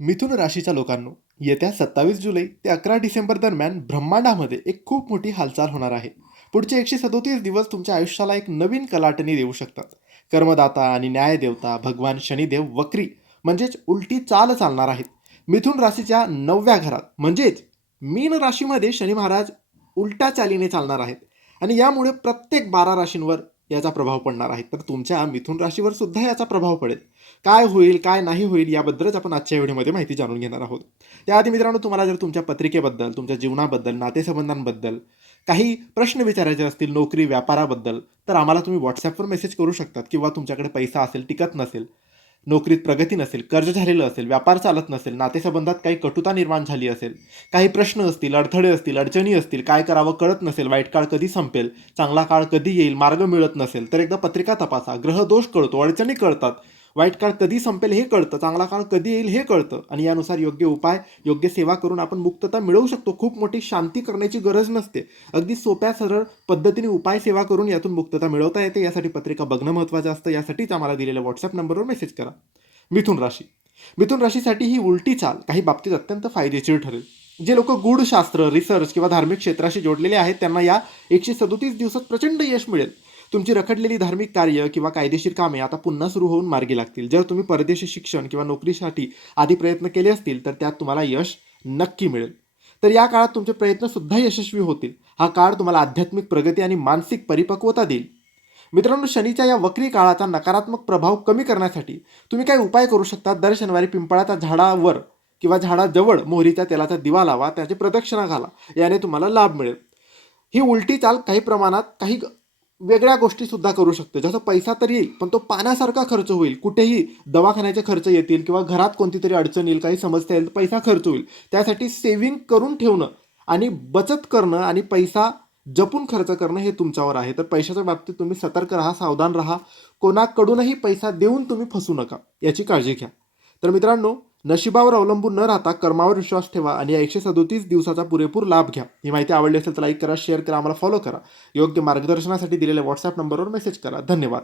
मिथुन राशीच्या लोकांनो, येत्या 27 जुलै ते 11 डिसेंबर दरम्यान ब्रह्मांडामध्ये एक खूप मोठी हालचाल होणार आहे. पुढचे 137 दिवस तुमच्या आयुष्याला एक नवीन कलाटणी देऊ शकतात. कर्मदाता आणि न्यायदेवता भगवान शनिदेव वक्री म्हणजेच उलटी चाल चालणार आहेत. मिथुन राशीच्या 9व्या घरात म्हणजेच मीन राशीमध्ये शनी महाराज उलट्या चालीने चालणार आहेत आणि यामुळे प्रत्येक 12 राशींवर याचा प्रभाव पडणार आहे. तर तुमच्या मिथुन राशीवर सुद्धा याचा प्रभाव पडेल. काय होईल, काय नाही होईल याबद्दलच आपण आजच्या व्हिडिओमध्ये माहिती जाणून घेणार आहोत. त्याआधी मित्रांनो, तुम्हाला जर तुमच्या पत्रिकेबद्दल, तुमच्या जीवनाबद्दल, नातेसंबंधांबद्दल काही प्रश्न विचारायचे असतील, नोकरी, व्यापाराबद्दल, तर आम्हाला तुम्ही WhatsAppवर मेसेज करू शकतात किंवा तुमच्याकडे पैसा असेल, टिकत नसेल, नोकरीत प्रगती नसेल, कर्ज झालेलं असेल, व्यापार चालत नसेल, नातेसंबंधात काही कटुता निर्माण झाली असेल, काही प्रश्न असतील, अडथळे असतील, अडचणी असतील, काय करावं कळत नसेल, वाईट काळ कधी संपेल, चांगला काळ कधी येईल, मार्ग मिळत नसेल, तर एकदा पत्रिका तपासा. ग्रहदोष कळतो, अडचणी कळतात, वाईट काळ कधी संपेल हे कळतं, चांगला काळ कधी येईल हे कळतं आणि यानुसार योग्य उपाय, योग्य सेवा करून आपण मुक्तता मिळवू शकतो. खूप मोठी शांती करण्याची गरज नसते. अगदी सोप्या सरळ पद्धतीने उपाय सेवा करून यातून मुक्तता मिळवता येते. यासाठी पत्रिका बघणं महत्त्वाचं असतं. यासाठीच आम्हाला दिलेल्या WhatsApp नंबरवर मेसेज करा. मिथुन राशी. मिथुन राशीसाठी ही उलटी चाल काही बाबतीत अत्यंत फायदेशीर ठरेल. जे लोक गूढशास्त्र, रिसर्च किंवा धार्मिक क्षेत्राशी जोडलेले आहेत त्यांना या 137 दिवसात प्रचंड यश मिळेल. तुमची रखडलेली धार्मिक कार्य किंवा कायदेशीर कामे आता पुन्हा सुरू होऊन मार्गी लागतील. जर तुम्ही परदेशी शिक्षण किंवा नोकरीसाठी आधी प्रयत्न केले असतील तर त्यात तुम्हाला यश नक्की मिळेल. तर या काळात तुमचे प्रयत्न सुद्धा यशस्वी होतील. हा काळ तुम्हाला आध्यात्मिक प्रगती आणि मानसिक परिपक्वता देईल. मित्रांनो, शनीच्या या वक्री काळाचा नकारात्मक प्रभाव कमी करण्यासाठी तुम्ही काही उपाय करू शकता. दर शनिवारी पिंपळाच्या झाडावर किंवा झाडाजवळ मोहरीच्या तेलाचा दिवा लावा, त्याची प्रदक्षिणा घाला. याने तुम्हाला लाभ मिळेल. ही उलटी चाल काही प्रमाणात काही वेगळ्या गोष्टी सुद्धा करू शकते. जसं पैसा तर येईल, पण तो पाण्यासारखा खर्च होईल. कुठेही दवाखान्याचे खर्च येतील किंवा घरात कोणती तरी अडचण येईल, काही समस्या येईल, पैसा खर्च होईल. त्यासाठी सेव्हिंग करून ठेवणं आणि बचत करणं आणि पैसा जपून खर्च करणं हे तुमच्यावर आहे. तर पैशाच्या बाबतीत तुम्ही सतर्क राहा, सावधान राहा. कोणाकडूनही पैसा देऊन तुम्ही फसू नका, याची काळजी घ्या. तर मित्रांनो, नशिबावर अवलंबून न राहता कर्मावर विश्वास ठेवा आणि या 137 दिवसाचा पुरेपूर लाभ घ्या. ही माहिती आवडली असेल तर लाईक करा, शेअर करा, आम्हाला फॉलो करा. योग्य मार्गदर्शनासाठी दिलेल्या WhatsApp नंबरवर मेसेज करा. धन्यवाद.